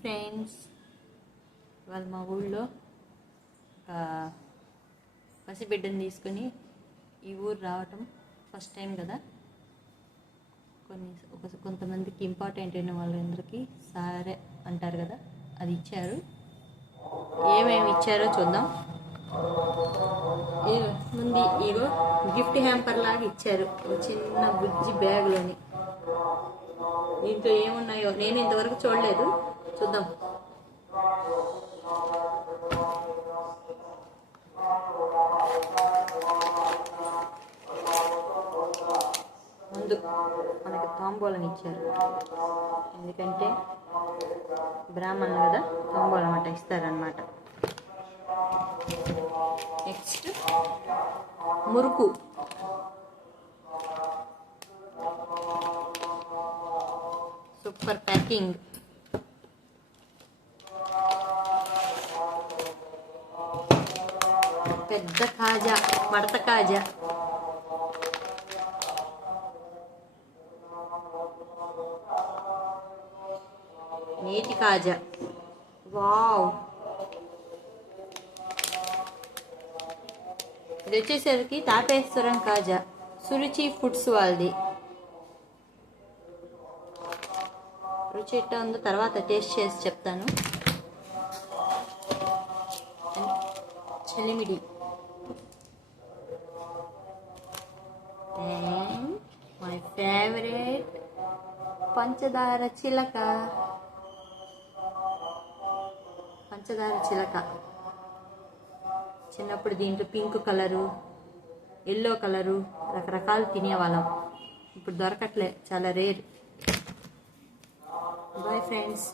Friends వాళ్ళు మా ఊళ్ళో ఒక పసిబిడ్డని తీసుకొని ఈ ఊరు రావటం ఫస్ట్ టైం కదా. కొన్ని ఒక కొంతమందికి ఇంపార్టెంట్ అయిన వాళ్ళందరికీ సారే అంటారు కదా అది ఇచ్చారు. ఏమేమి ఇచ్చారో చూద్దాం. ముందు ఇగో గిఫ్ట్ హ్యాంపర్ లాగా ఇచ్చారు చిన్న బుజ్జి బ్యాగ్లోని. దీంట్లో ఏమున్నాయో నేను ఇంతవరకు చూడలేదు. చూద్దాం. ముందు మనకి తాంబూలం ఇచ్చారు. ఎందుకంటే బ్రాహ్మణులు కదా తాంబూలం అట్ట ఇస్తారనమాట నెక్స్ట్ మురుకు. సూపర్ ప్యాకింగ్ పెద్ద కాజా మడత కాజా. నీటి కాజా. వావ్. ఇది వచ్చేసరికి తాపేశ్వరం కాజా. సురుచి ఫుడ్స్ వాళ్ళది. రుచి ఎట్లా ఉందో తర్వాత టేస్ట్ చేసి చెప్తాను. చలిమిడి. ఫేవరెట్ పంచదార చిలక. పంచదార చిలక. చిన్నప్పుడు దీంట్లో పింక్ కలరు ఎల్లో కలరు రకరకాలు తినేవాళ్ళం. ఇప్పుడు దొరకట్లే చాలా రేర్. Bye friends.